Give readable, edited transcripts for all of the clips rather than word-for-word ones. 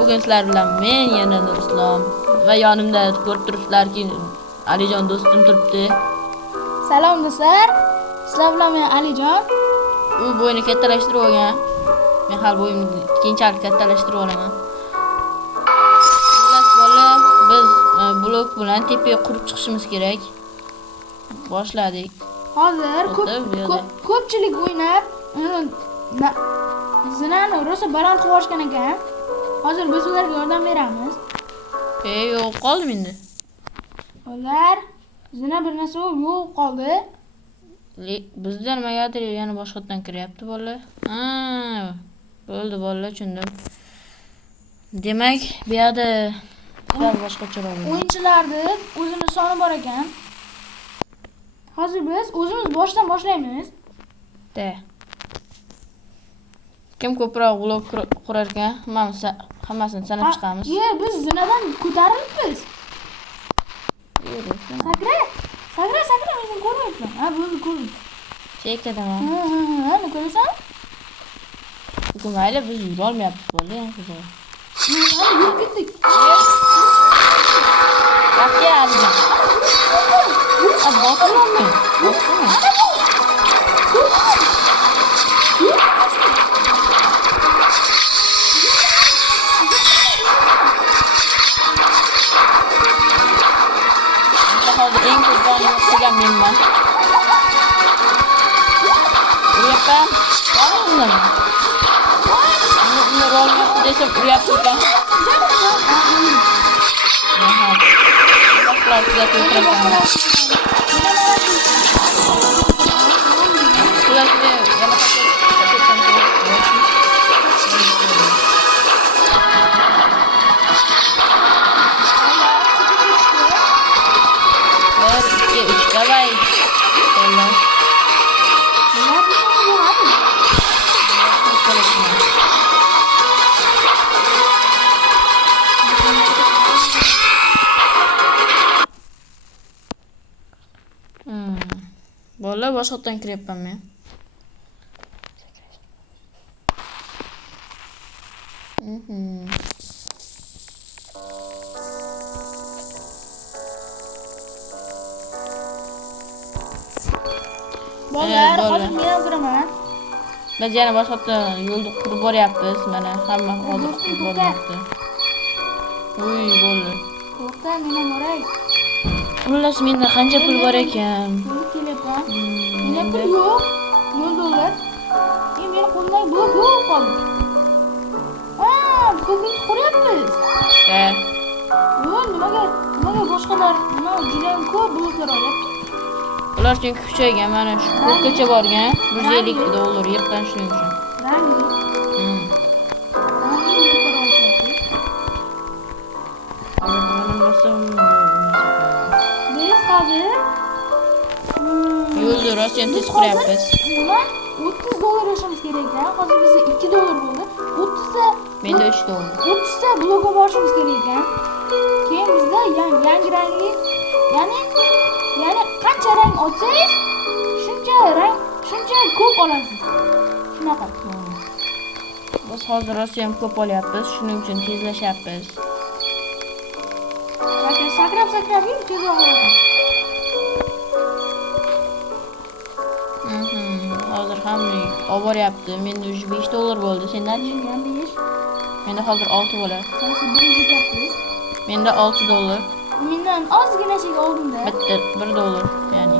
Bugun sizlar bilan men yana Islom va yonimda ko'rib turibsizlarki Alijon do'stim turibdi. Salom do'stlar. Sizlar bilan men Alijon. U bo'yini kattalashtirib olgan. Men hali bo'yimni keyinchalik kattalashtirib olaman. Xullas bola, biz blok bilan tepaga qurib chiqishimiz kerak. Boshladik. Hozir ko'pchilik o'ynab zinani rosa baland qilib olishgan ekan. Hozir biz ularga yordam beramiz. Yo'q qoldim endi. Ular zina bir narsa yo'q qoldi. Bizda nimagadir yana boshqatdan kiryapti bolalar. Bo'ldi bolalar, tushundim. Demak, bu yerda boshqacharoq. O'yinchilarni o'zini soni bor ekan. Hozir biz o'zimiz boshdan boshlaymiz. Kim ko'proq blok qurar ekan, hammasini sanab chiqamiz. Biz zinadan ko'tarilibmiz. Sagra, o'zing ko'ryapman. Bo'ldi, ko'rdim. Chekkadaman. Nima ko'rasan? Bugun mayli, biz yura olmayapmiz bola, ham qiziq. Yurib ketdik. Yaxshi, Alijon. Bosamanmi? Bosaman. Hozir eng ko'p jonni qilgan menman. Uryapman. Bormi? Uni rolga desam uryapman. Boshlar kuzatib o'tiraman. Xullas men yana Давай. Bola boshqatdan kiryapman men. Bolalar, hozir men ham kiraman. Biz yana boshqa yo'lni qurib boryapmiz. Mana hamma hozir qurib boryapti. Bo'ldi. To'xta, men ham boray. Xullas, menda qancha pul bor ekan? Telefon. Menda pul yo'q. $0. Men qo'limdan blok yo'q qoldi. Ko'plik quryapmiz. Nimaga boshqalar juda ko'p bloklar olyapti? Ular chunki kuchaygan, mana shu ko'kkacha borgan. $150 yiqqan shuning uchun. Biz hozir yo'lni rosa tez quryapmiz. $30 yashamiz kerak ekan. Hozir bizda $2 bo'ldi. 30ta menda $3. 30ta blokka borishimiz kerak ekan. Keyin bizda yangi rangli, ya'ni qancha rang olsangiz, shuncha ko'p olasiz. Shunaqa. Biz hozir rosa ham ko'p olyapmiz, shuning uchun tezlashyapmiz. Sakrab yur, tezroq olasan. Hozir hamma olib boryapti. Menda уже $5 bo'ldi. Sendachi? Men 5. Menda hozir 6 bo'ladi. Siz birinchi ketyapsiz. Menda $6. Mendan ozgina şey oldimda. Bitta $1, ya'ni.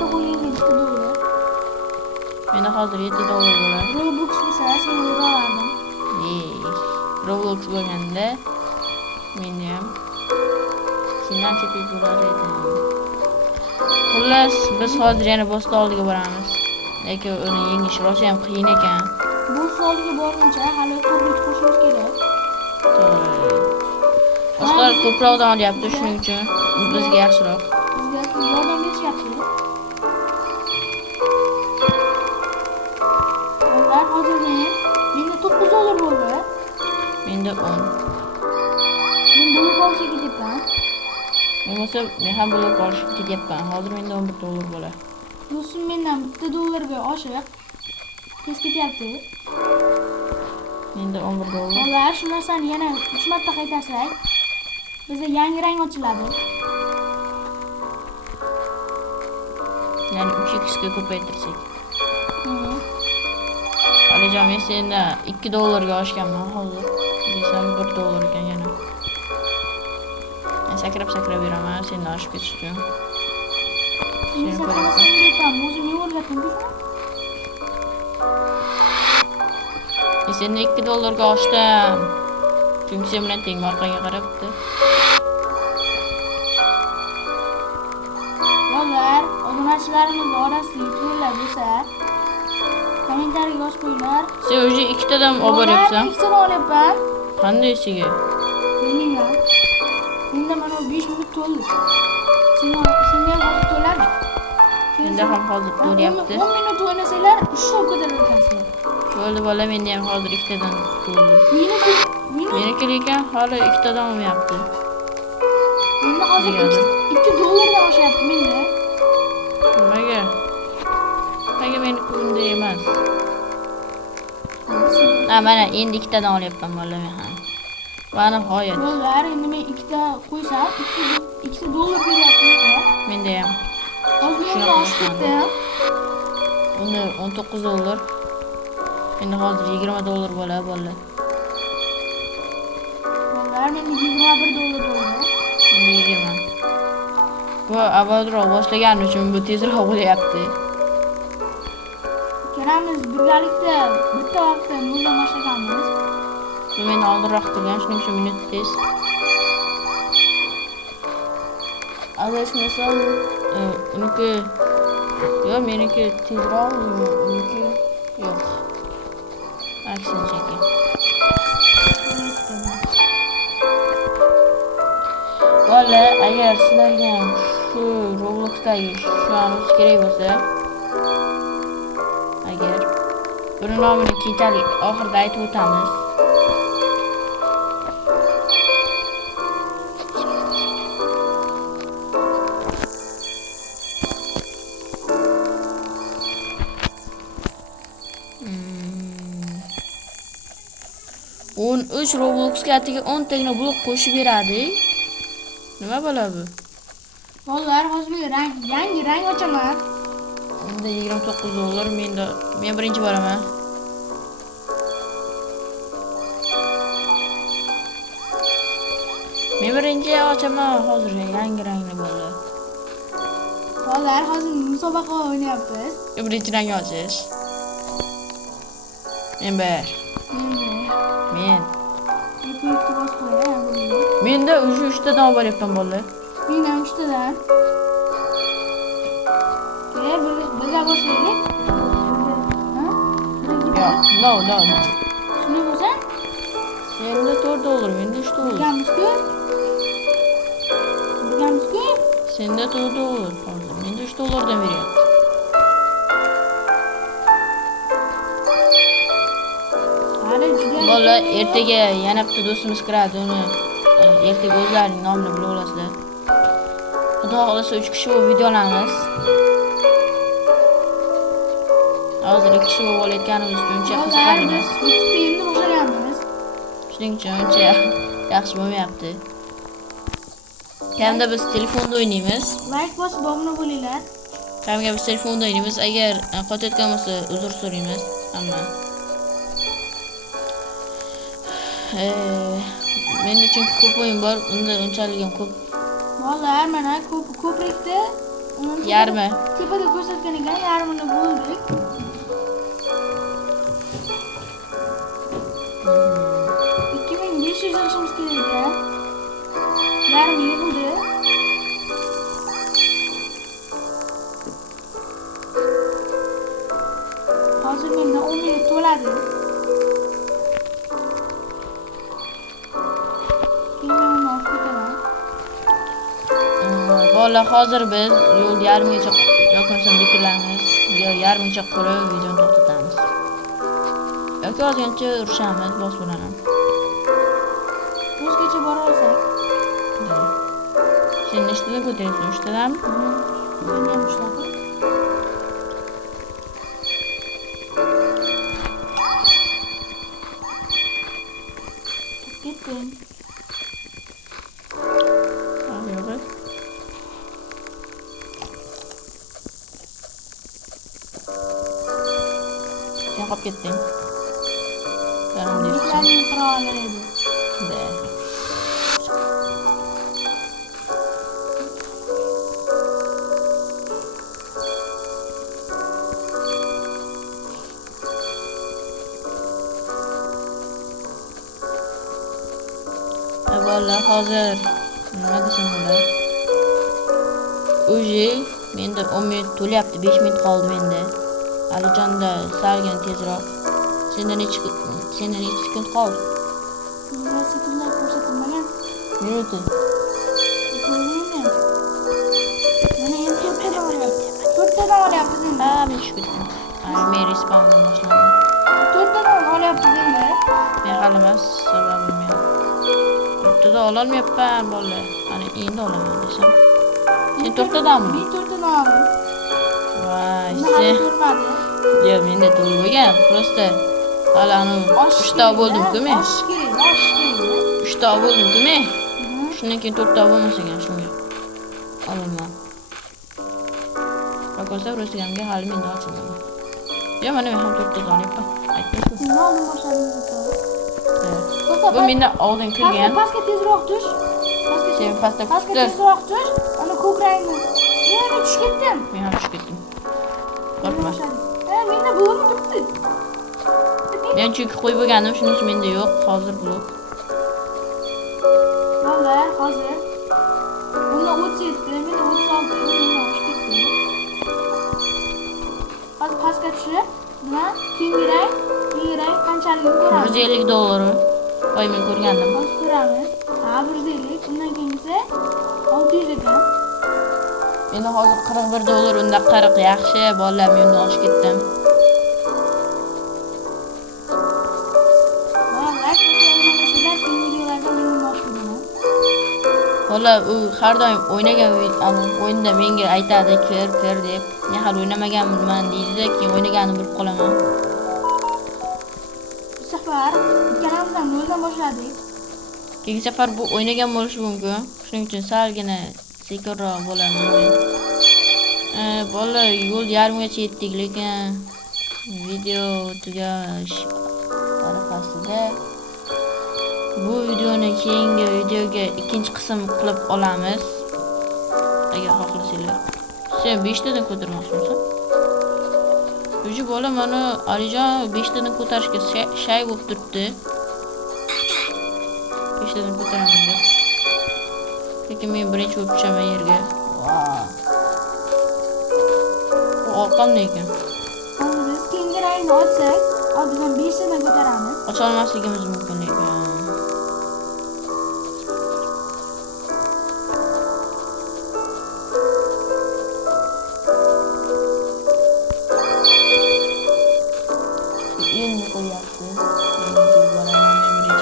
$1. Menda hozir $7 bo'ladi. Roblox bo'lsa, sen yuraverdim. Roblox bo'lganda menda ham sendan tez bo'lar edi. Xullas, biz hozir yana boshqa oldiga boramiz. Lekin uni yengish rosa ham qiyin ekan. Bu oldiga borguncha hali to'g'ri qo'shimiz kerak. Boshqalar ko'proqdan olyapti, shuning uchun bizga yaxshiroq. Bizga yordam berishyapti. Ular hozir menda $9 bo'ldi. Menda 10. Men buni olishga ketyapman. Men ham blok olishga ketyapman. Hozir menda $11 bo'ladi. Do'stim mendan $1 ga oshiq tez ketyapti. Endi 11 dollar. Bolalar, shu narsani yana 3 marta qaytarsak, bizda yangi rang ochiladi. Ya'ni 3x ga ko'paytirsak. Hı. Alijon, men sendan 2 dollarga oshganman hozir. Desam 1 dollar ekan yana. Men sakrab yuraman, sendan oshib ketish uchun. Şimdi sen sana yapalım. O'zim yo'rgatim shuni. Men sendan 2 dollarga oshdim. Chunki sen bilan teng orqaga qarabdi. Bolalar, obunachilarimiz orasida YouTube'lar bo'lsa, kommentariyaga yozib qo'yinglar. Sen o'zi ikkitadan olib boryapsan. Ikkitadan olyapman. Qandaysiga? Bilmayman. Menda mana 5 minut to'ldi. Senga ham hozir to'ladi. Menda ham hozir to'lyapti. 10 minut o'ynasanglar, ushlab ko'tarar ekansizlar. Bo'ldi bola, menda ham hozir ikkitadan to'ldi. Meniki lekin hali ikkitadan olmayapti. Menda hozir 2 dollardan oshyapti menda. Nimaga? Nimaga meniki bunday emas? Mana endi ikkitadan olyapman bola men ham. Va nihoyat. Bolalar, endi men ikkita qo'ysam, 2 dollar beryapti menga. Menda ham. Hozir menga oshib ketdi. Uni 19 dollar. Endi hozir 20 dollar bo'ladi bola. Bolalar, menda 21 dollar bo'ldi. Endi 20. Bu avvalroq boshlagani uchun bu tezroq bo'lyapti. Ikkalamiz birgalikda bitta vaqtda noldan boshlaganmiz. Bu men oldinroq qilgan, shuning uchun minut tez. Adashmasam, uniki yo'q, meniki tezroq, uniki yo'q. Aksinchaki. Bola, agar sizlarga ham shu Robloxdagi shu anons kerak bo'lsa, agar buni nomini keyinchalik oxirida aytib o'tamiz. On 3 Robloxga atiga 10 tagina blok qo'shib beradi. Nima bo'ladi bu? Bolalar, hozir men yangi rang ochaman. Unda 29 dollar, men birinchi boraman. Men birinchi ochaman hozir yangi rangni bolalar. Bolalar, hozir musobaqa o'ynayapmiz. Birinchi rangni ochish. Men bir. Men. Bitta bosib qo'yay. Menda o'sha 3 tadan olib boryapman bolalar. Men ham 3 tadan. Birga boshlaylik. Yo'q, no. Shunday bo'lsa, Senda 4 dollar, menda 3 dollar. birgamizku. Senda 4 dollar hozir, menda 3 dollardan beryapti. Bola, ertaga yana bitta do'stimiz kiradi, uni ertaga o'zlarining nomini bilib olasizlar. Xudo xolasa 3 kishi bo'lib video olamiz. Hozir 2 kishi bo'lib olayotganimiz uchun uncha qiziqar emas. Endi boshlaganmiz. Shuning uchun uncha yaxshi bo'lmayapti. Kamda biz telefonda o'ynaymiz. Like bosib obuna bo'linglar. Kamga biz telefonda o'ynaymiz. Agar qotayotgan bo'lsa, uzr so'raymiz. Hamma. Menda chunki ko'p o'yin bor, unda unchalik ham ko'p. Bolalar, mana ko'prikda yarmi. Tepada ko'rsatgan ekan, yarmini bo'ldik. 2500 yig'ishimiz kerak ekan. Yarmi yig'ildi. Hozir menda 10 minut to'ladi. Bola, hozir biz yo'lni yarmigacha yoki bo'lmasa bitiramiz, yo yarmigacha qurib videoni to'xtatamiz. Yoki ozgancha urishamiz boss bilan ham. O'zgacha bora olsak. Sen nechtadan ko'tarayapsan? 3 tadan? Men ham 3 tadan. Ketdim. Yo'q. Sen qolib ketding. Daram deyapsan. Bizlarning qiroli edi. Da. Bolalar hozir nima desam bo'ladi? Уже menda 10 minut to'lyapti, 5 minut qoldi menda. Alijonda salgina tezroq. Senda necha sekund qoldi? Bunga sekundlar ko'rsatilmagan. Minuti. Ko'rmayman. Mana endi to'rttadan olyapmiz endi. Ha, men tushib ketdim. Men respawndan boshladim. To'rttadan olyapmiz endi. Men hali emas, sababim yo'q. To'rtada ololmayapman bolalar. Ana endi olaman desam. Sen to'rttadanmi? Men to'rttadan oldim. Voy, Bunda hali sen. to'lmadi. Yo'q, menda to'lib bo'lgan. Prosta hali anu 3 ta bo'ldim-ku men. Oshish kerak. 3 ta bo'ldim-ku men. Shundan keyin 4 ta bo'lmasa ekan shunga. Olaman. Bakosa Rossiyaga hali menda ochilmagan. Yo'q, mana men ham 4 ta olyapman. Aytdim-ku. Sen oldin boshlading. Bu mendan oldin kirgan. Pastga tezroq tush. Sen pastga tushdi. tezroq tush. Ana ko'k rangni. Men tushib ketdim. Men ham tushib ketdim. Qo'rqma. Menda bo'lib turibdi. Men chunki qo'yib bo'lganim, shuning uchun menda yo'q. Hozir blok. Mana hozir. Bunda 37, menda 36, menda oshib ketdi. Hozir pastga tushib, nima? Kengayrak qanchaligini ko'ramiz. $150. Voy, men ko'rgandim. Hozir ko'ramiz. Ha, 150. Undan keyingisi 600 ekan. Menda hozir $41. Unda 40 yaxshi. Bolalar, men undan oshib ketdim. Bola u har doim o'ynagan o'yinda menga aytadi kir deb. Men hali o'ynamaganman deydi-da, keyin o'ynaganimni bilib qolaman. Bu safar ikkalamiz ham noldan boshladik. Keyingi safar bu o'ynagan bo'lishi mumkin. Shuning uchun salgina sekinroq bo'laman men. Bola yo'l yarmigacha yetdik, lekin video tugash arafasida bu videoni keyingi videoga ikkinchi qism qilib olamiz. Agar xohlasanglar. Sen 5 tadan ko'tarmoqchimisan? Uji bola mana Alijon 5 tadan ko'tarishga shay bo'lib turibdi. 5 tadan ko'taraman deb. Lekin men birinchi bo'lib tushaman yerga. Bu orqamda ekan. Hozir biz keyingi rangni ochsak, oldindan 5 tadan ko'taramiz. Ocha olmasligimiz mumkin ekan. Endi qo'yapti.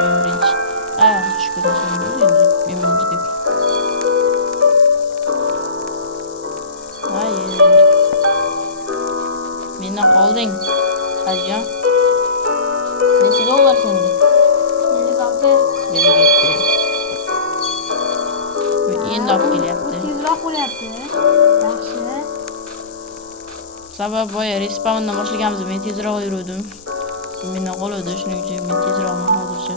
Men birinchi. Ha, tushib ketsin bo'ldi endi. Men birinchi deb. Hayır. Mendan qolding. Hajijon. Nechaga olar senda? 56. Beri ketdi. Endi olib kelyapti. Tezroq bo'lyapti. Yaxshi. Sabab boya respawndan boshlaganmiz, men tezroq yurdim. Mendan qoladi, shuning uchun men tezroqman hozircha.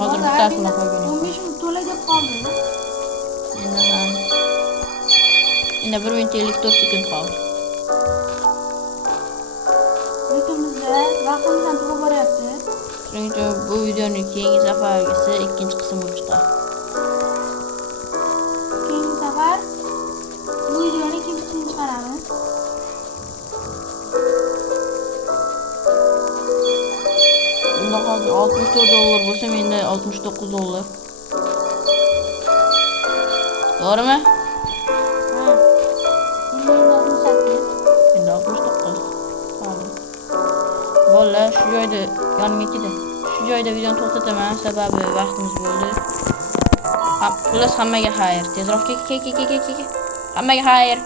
Hozir bittasini qo'ygan. 15 minut to'la deb qoldi. Endi ham. Endi 1 minut 54 sekund qoldi. Lekin bizda vaqtimiz ham tugab boryapti. Shuning uchun bu videoni keyingi safargisi ikkinchi qism bo'lib chiqadi. Keyingi safar bu videoni ikkinchi qismini chiqaramiz. Bunda hozir $64 bo'lsa, menda $69. To'g'rimi? Ha. Endi 68. Endi 69. Hozir. Bolalar, shu joyda yonimga keldi. Shu joyda videoni to'xtataman, sababi vaqtimiz bo'ldi. Xullas hammaga xayr. Tezroq kel. Hammaga xayr.